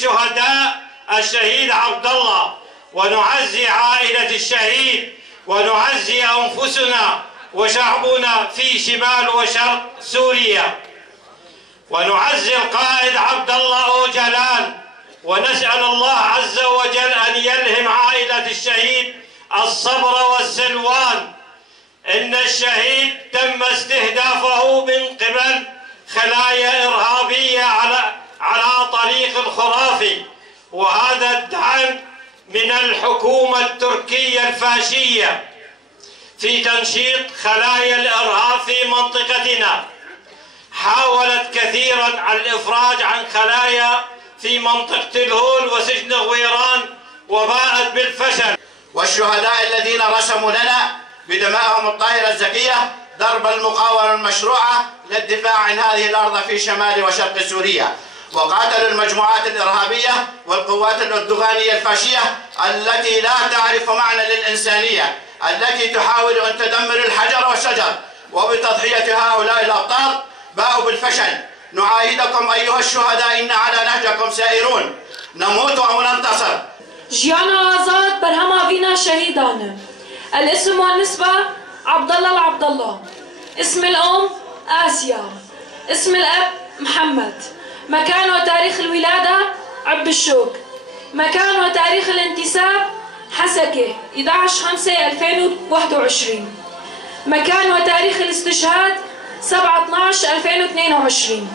شهداء الشهيد عبد الله، ونعزي عائلة الشهيد، ونعزي أنفسنا وشعبنا في شمال وشرق سوريا، ونعزي القائد عبد الله أوجلان، ونسأل الله عز وجل أن يلهم عائلة الشهيد الصبر والسلوان. إن الشهيد تم استهدافه من قبل خلايا إرهابية على طريق الخرافي، وهذا الدعم من الحكومة التركية الفاشية في تنشيط خلايا الإرهاب في منطقتنا. حاولت كثيرا الإفراج عن خلايا في منطقة الهول وسجن غويران وباءت بالفشل. والشهداء الذين رسموا لنا بدمائهم الطاهرة الزكية درب المقاومة المشروعة للدفاع عن هذه الأرض في شمال وشرق سوريا، وقاتلوا المجموعات الإرهابية والقوات الأردوغانية الفاشية التي لا تعرف معنى للإنسانية، التي تحاول أن تدمر الحجر والشجر. وبتضحية هؤلاء الأبطال باءوا بالفشل. نعاهدكم أيها الشهداء إن على نهجكم سائرون، نموت أو ننتصر. جيانا آزاد برهما فينا شهيدان. الاسم والنسبة عبد الله العبد الله. اسم الأم آسيا. اسم الأب محمد. مكان وتاريخ الولادة عب الشوك. مكان وتاريخ الانتساب حسكة 11/5/2021. مكان وتاريخ الاستشهاد 7/12/2022.